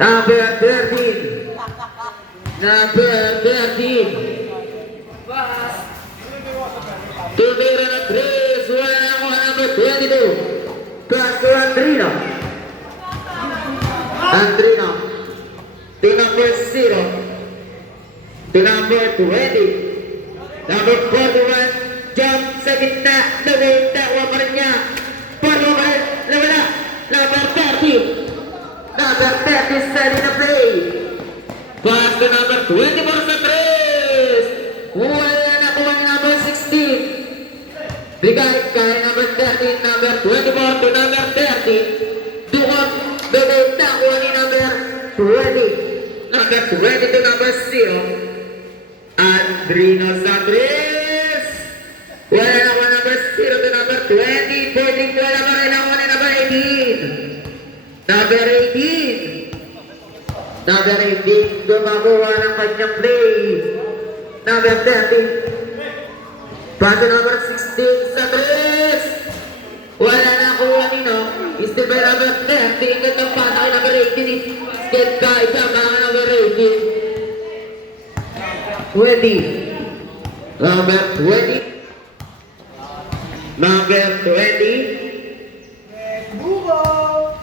Number 13. Number 13. Tumira ng 3. Wala ako number 22. Pass to Andrino. Andrino. To number 0. To number 20. Number 41. Jump sa gitna. Nawa pa rin niya. Formo pa rin. Nawala. Number 30. Number 30 setting the play. Pass to number 24 sa 3. Wala na kuha ni number 16. Bigay kay number 13, number 24 to number 30. Doon, bigay na kuha ni number 20. Number 20 to number 0. Andrino sa 3. Wala na kuha number 0 to number 20. Pwedeng wala pa rin ako ni number 18. Number 18. Number 18, gumagawa ng kanyang play. Number 13. Paso number 16 sa 3. Wala na kuha nino. Still by number 13. Gandang pasa kay number 18. Get by tama ka number 18. 20. Number 20. Number 20.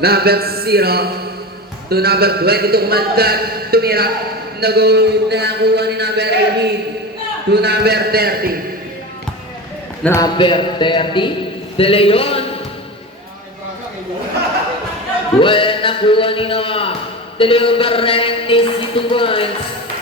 Number 0. To number 22 kumantan. Tumira. Nakuha ni number 18. To number 30. Number 30, De Leon. Wala nakuha ni Noah. De Leon Barrentes, 2 points.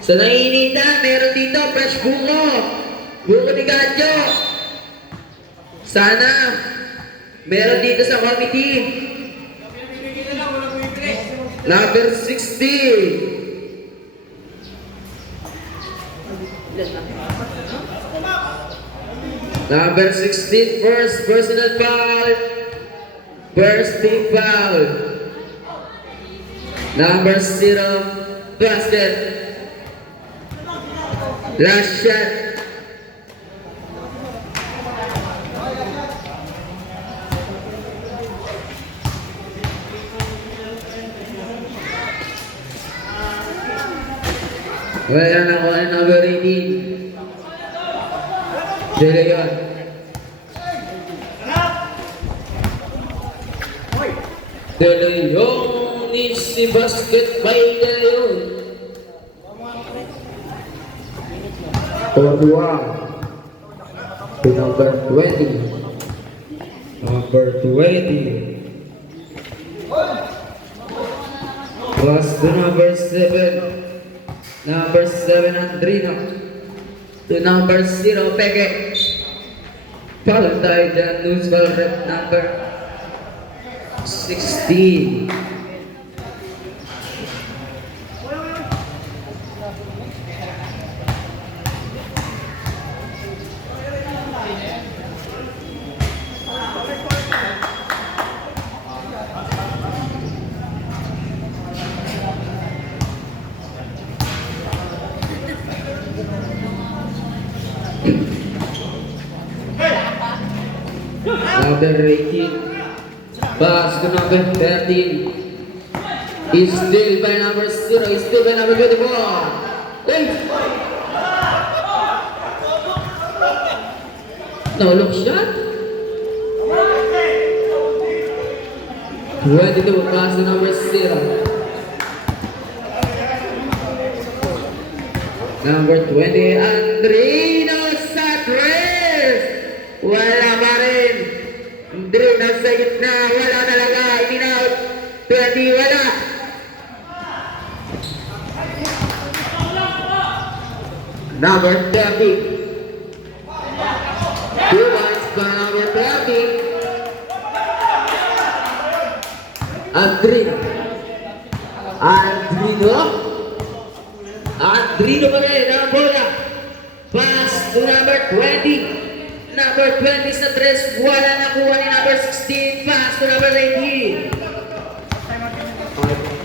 Sa nainitan, meron dito fresh buko. Buko ni Gadyo. Sana meron dito sa committee. Number 60. Number 16, first personal foul. First team foul. Number 0, basket. Last shot. Wala na ko ang number 18. De Leon. De Leon is si basket by De Leon. Cordua. To number 20. Number 20. Plus to number 7. Number 7, Andrino. To number 0, Peke. Foul tayo dyan, loose ball rep number 16. Number 18. Pass to number 13. Is still by number 0. Is still by number 24. Hey! No look shot. 22. Pass to number 0. Number 20. Andrino sa 3. Wala pa rin. Andrino sa gitna. Wala talaga. In-out. 20. Wala. Number 30. 2 points for number 30. Andrino. Andrino pa rin ang bola. Pass to number 20. Number 20 sa 3. Wala nakuha ni number 16. Pass to number 18.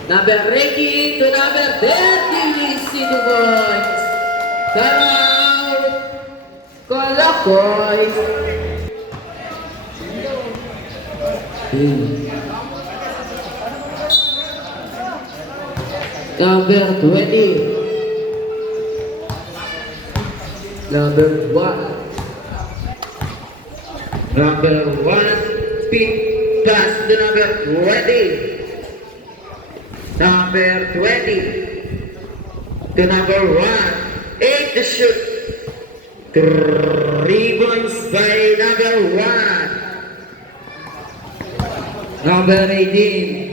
Number 18 to number 30. 2 points. Time out. Boys. Number 20. Number 1. Number 1. Pink pass to number 20. Number 20. To number 1. 8 to shoot. 3 points by number 1. Number 18.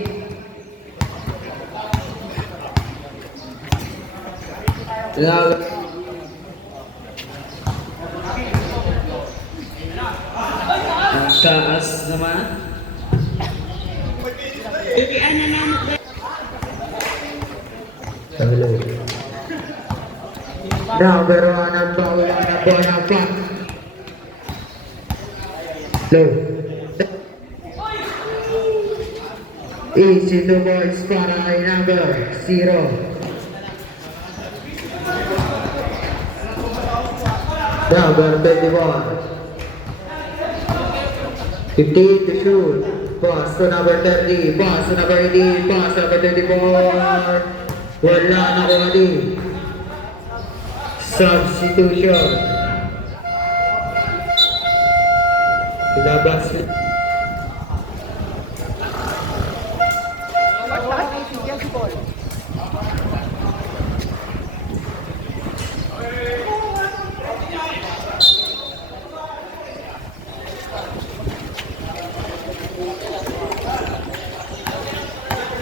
Ang taas naman. Hello. Number 1 ang bawal na bola pa. Low. Easy to boys para kay number 0. Number 21. 15 to shoot. Pass to number 30. Pass to number 18. Pass to number 24. Wala na ko din. Substitution. Ilabas.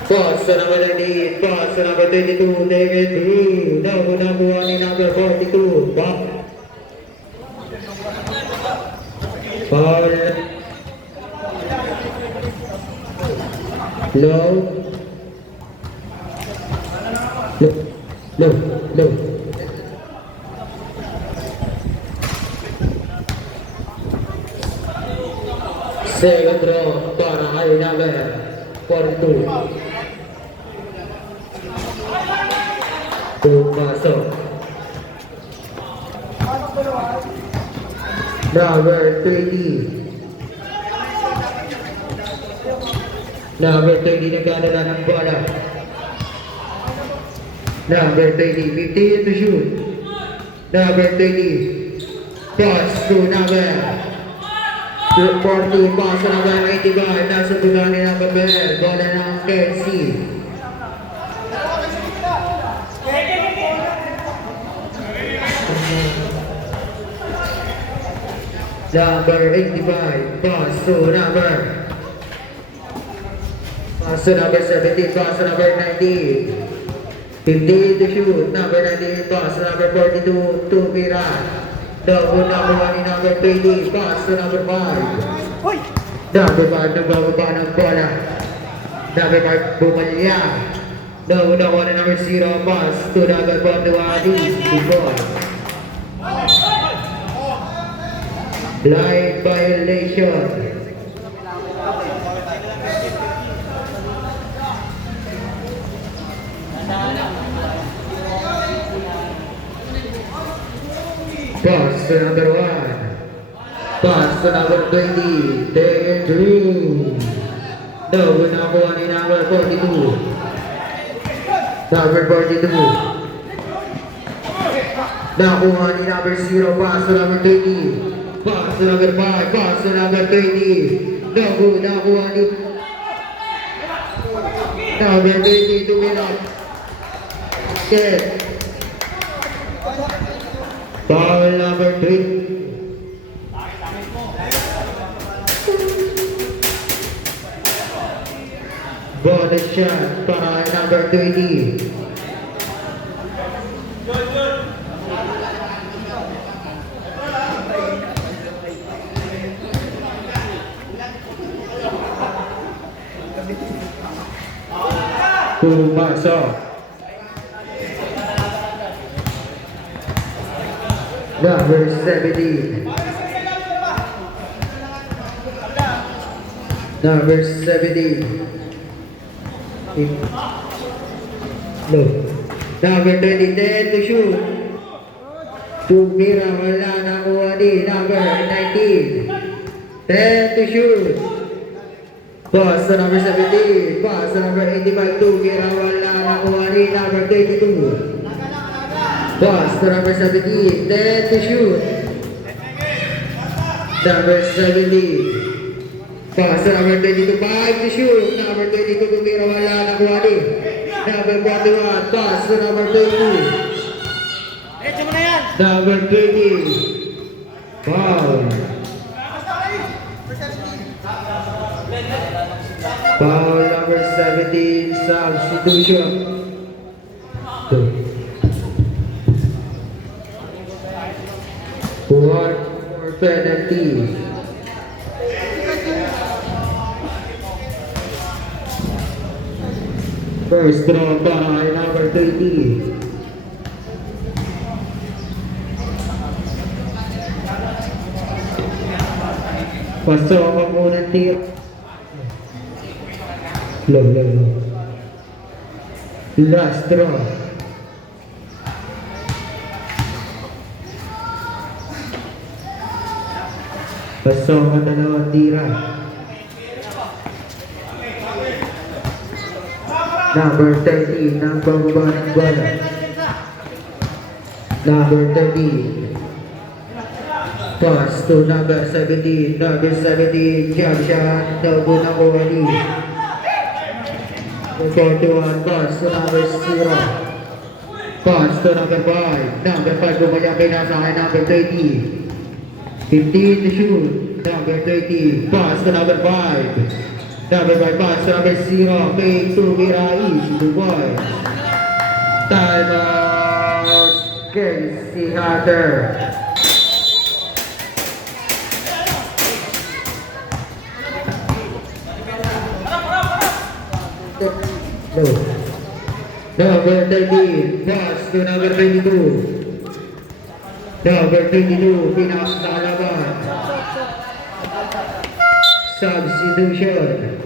Pass to number 19, pass to number 22, David Lee. Nakuha ni number 42, back. Foul. Low. Low. Second row para kay number 42. Pasok. Number 20. Number 20 nagkadala ng bola. Number 20, 15 to shoot. Number 20, pass to number 40, pass to number 85. Nasa dulang ni number bola ng Kelsey. Number 85, pass to number 17, pass to number 19. 15 to shoot, number 19, pass to number 42, to Mira. Double nakuha ni number 20, pass to number 5. Number 5, nagbababa ng bola. Number 5, bumalya. Double nakuha ni number 0, pass to number 41, Before. Line violation. Pass to number 1. Pass to number 20. David Green. Double nakuha ni number 42. Number 42. Nakuha ni number 0. Pass to number 20. Pass to number 5, pass to number 20. Nakuha ni number 20 to Milan. Set. Foul number 3. Bonus shot para number 20. Pumasok. Number 17. Number 17. No. Number 20, 10 to shoot. Tumira, wala nakuha din. Number 19. 10 to shoot. Pass to number 17. Pass to number 85. Tumira, wala nakuha din. Number 22. Pass to number 17. 10 to shoot. Number 17. Pass to number 22. 5 to shoot. Number 22. Tumira, wala nakuha din. Number 41. Pass to number 22. Number 20. Foul. Foul number 17. Substitution. One more penalty. First draw para kay number 20. Pasok ang unang tiro. Low. Last draw. Pasok ang dalawang tira. Number 30, ng pababa ng bola. Number 30. Pass to number 17. Number 17, jump shot. Double na kuwali. 41, pass to number 0. Pass to number 5. Number 5, bumayapin na sa akin. Number 30. 15 to shoot. Number 30, pass to number 5. Number 5, pass to number 0. Fake to Mirai. Duboy. Time out. Casey Hunter. No. Number 13, pass to number 22. Number 22, pinasa sa kalaban. Substitution.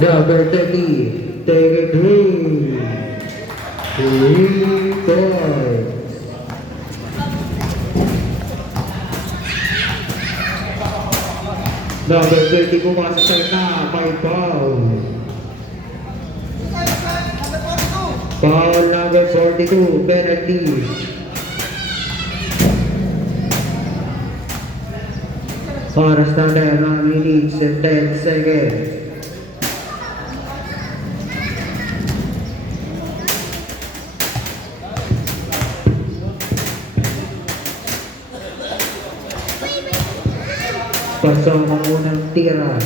Number 30, take it through. 3 points. Number 20, pumasa sa na, may foul. Foul number 42, penalty. Oras na 9 minutes and 10 seconds. Pasok ang unang tira.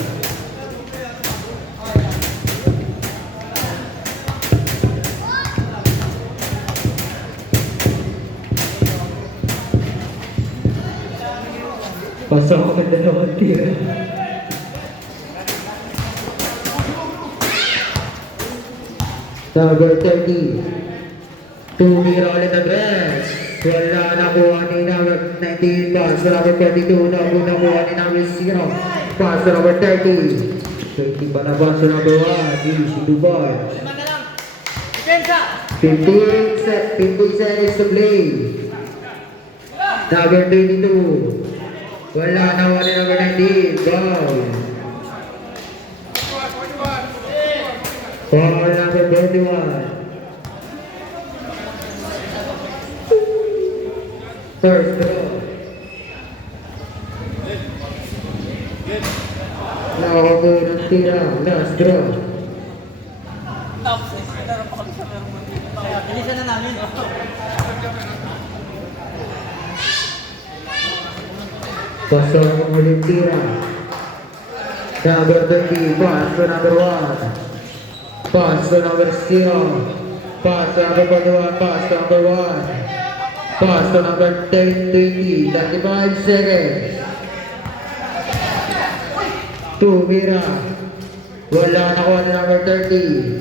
Pasok ang dalawang tira. Number 30. Tumira ulit ang dress. Wala nakuha ni number 19. Pass to number 22. Nakuha ni number 0. Pass to number 30. 20 pa na pass to number 1. Easy to boy. 15 seconds to play. Number 22. Wala nakuha ni number 19. Foul. Foul number 21. First draw. Nakakunang tira. Last draw. Bilisan na namin. Pasok ang ulit tira. Number 20. Pass to number 1. Pass to number 0. Pass to number 41. Pass to number 1. Pass to number 10, 20, 35 seconds. Tumira. Wala nakuha na number 30.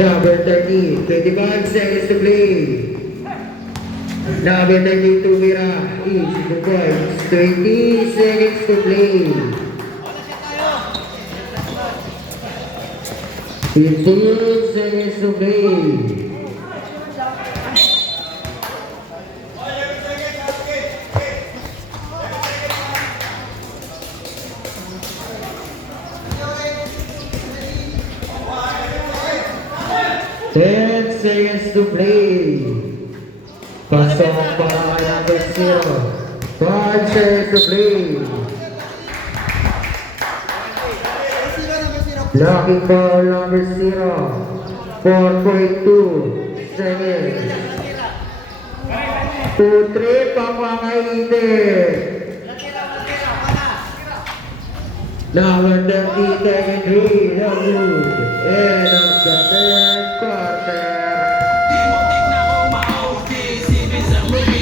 Number 30, 25 seconds to play. Number 30, Tumira. Easy to points. 20 seconds to play. 15 seconds to play. 10 seconds to play. Pasok para kay number 0. 5 seconds to play. Lucky ball number 0. 4.2 seconds. 2-3 pangwangayin. Number 30 second 3. End of the third quarter.